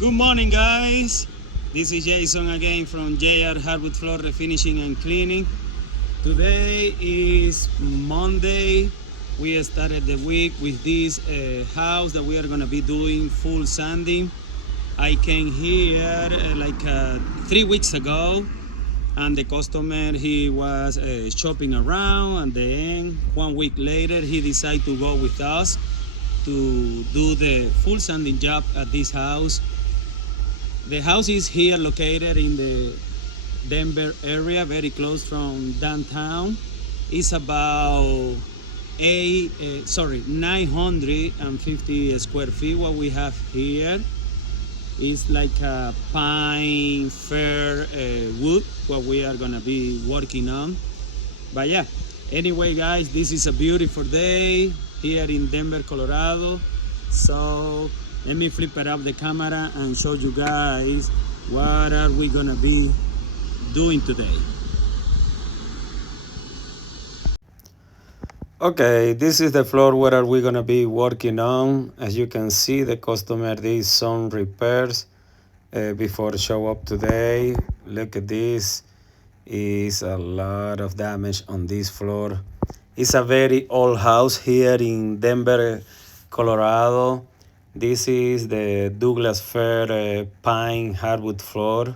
Good morning, guys. This is Jason again from Fir Hardwood Floor Refinishing and Cleaning. Today is Monday. We started the week with this house that we are going to be doing full sanding. I came here 3 weeks ago, and the customer, he was shopping around, and then 1 week later he decided to go with us to do the full sanding job at this house. The house is here located in the Denver area, very close from downtown. It's about 950 square feet. What we have here is like a pine fir wood, what we are gonna be working on. But yeah, anyway, guys, this is a beautiful day here in Denver, Colorado. So let me flip it up the camera and show you guys what are we gonna be doing today. Okay, this is the floor where are we gonna be working on. As you can see, the customer did some repairs before show up today. Look at this. Is a lot of damage on this floor. It's a very old house here in Denver, Colorado. This is the Douglas Fir pine hardwood floor.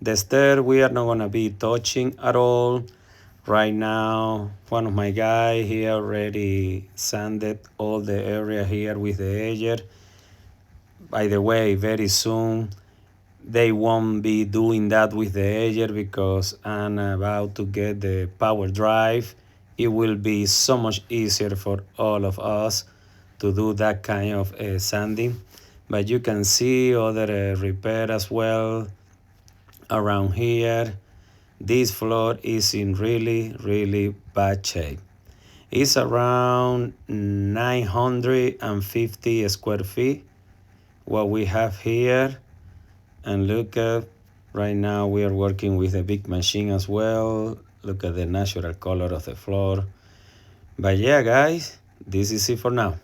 The stair we are not gonna be touching at all. Right now, one of my guys, he already sanded all the area here with the edger. By the way, very soon they won't be doing that with the edger because I'm about to get the power drive. It will be so much easier for all of us to do that kind of sanding. But you can see other repair as well around here. This floor is in really bad shape. It's around 950 square feet what we have here. And look at, right now we are working with a big machine as well. Look at the natural color of the floor. But yeah, guys, this is it for now.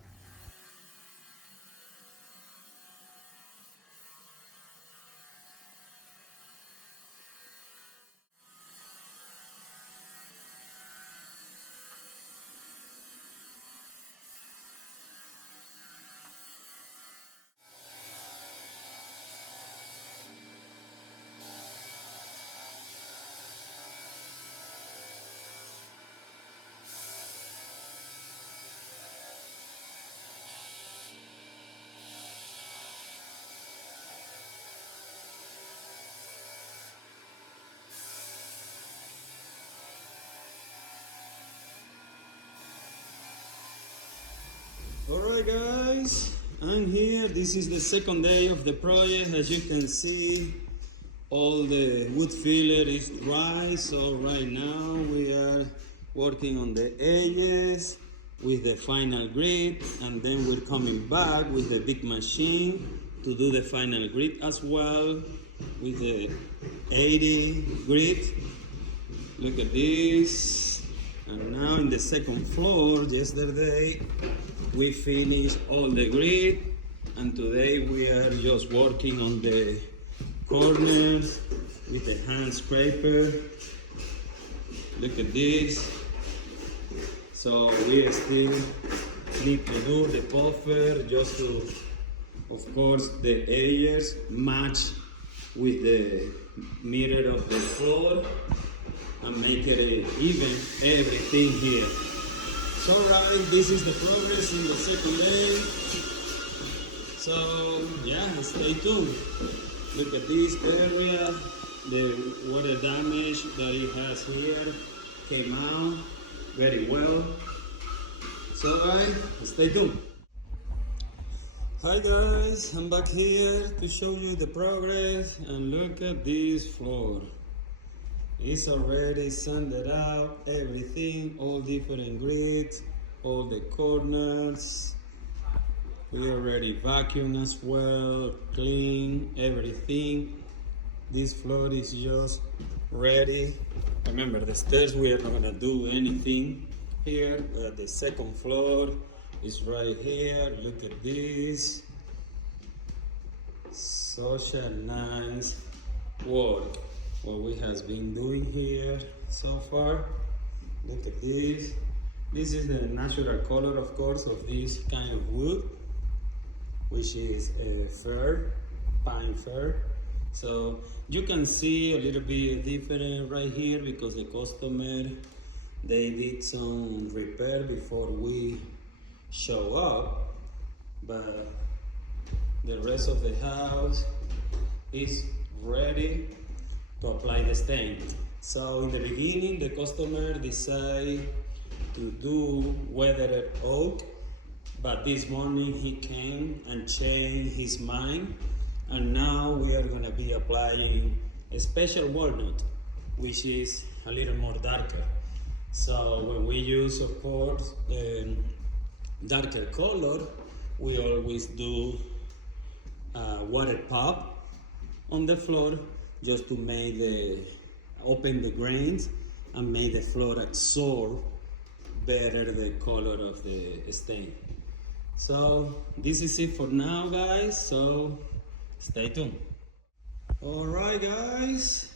Alright, guys, I'm here. This is the second day of the project. As you can see, all the wood filler is dry. So right now we are working on the edges with the final grit, and then we're coming back with the big machine to do the final grit as well with the 80 grit. Look at this. And now in the second floor, yesterday we finished all the grit, and today we are just working on the corners with the hand scraper. Look at this. So we still need to do the buffer just to, of course, the edges match with the mirror of the floor and make it even everything here. So right, this is the progress in the second day. So yeah, stay tuned. Look at this area, the water damage that it has here came out very well. So right, stay tuned. Hi guys, I'm back here to show you the progress, and look at this floor. It's already sanded out, everything, all different grits, all the corners. We already vacuumed as well, clean everything. This floor is just ready. Remember, the stairs, we are not gonna do anything here. The second floor is right here. Look at this. Such a nice work what we has been doing here so far. Look at this. This is the natural color, of course, of this kind of wood, which is a fir, pine fir. So you can see a little bit different right here because the customer, they did some repair before we show up, but the rest of the house is ready to apply the stain. So in the beginning, the customer decided to do weathered oak, but this morning he came and changed his mind, and now we are gonna be applying a special walnut, which is a little more darker. So when we use, of course, darker color, we always do water pop on the floor just to make open the grains and make the floor absorb better the color of the stain. So this is it for now, guys, so stay tuned. All right, guys,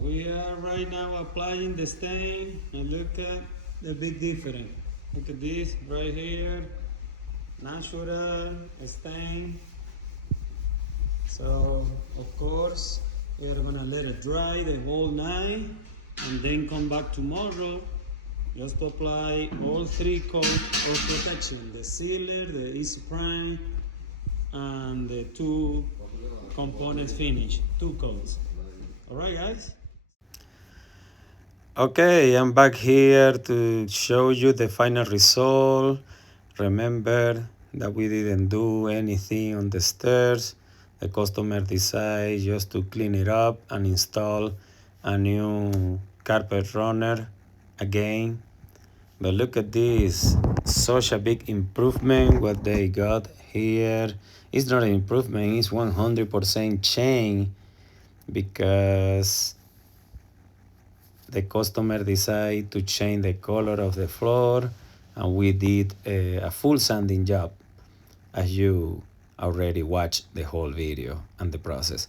we are right now applying the stain, and look at the big difference. Look at this right here, natural stain. So of course we are gonna let it dry the whole night and then come back tomorrow just to apply all 3 coats of protection: the sealer, the easy prime, and the 2 components finish, 2 coats. All right, guys. Okay, I'm back here to show you the final result. Remember that we didn't do anything on the stairs. The customer decided just to clean it up and install a new carpet runner again. But look at this, such a big improvement what they got here. It's not an improvement, it's 100% change, because the customer decided to change the color of the floor, and we did a full sanding job, as you already watched the whole video and the process.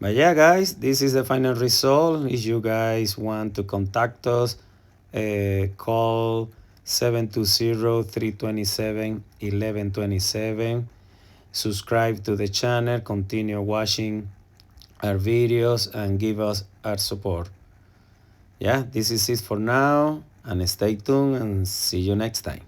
But yeah, guys, this is the final result. If you guys want to contact us, call 720-327-1127. Subscribe to the channel, continue watching our videos, and give us our support. Yeah, this is it for now, and stay tuned and see you next time.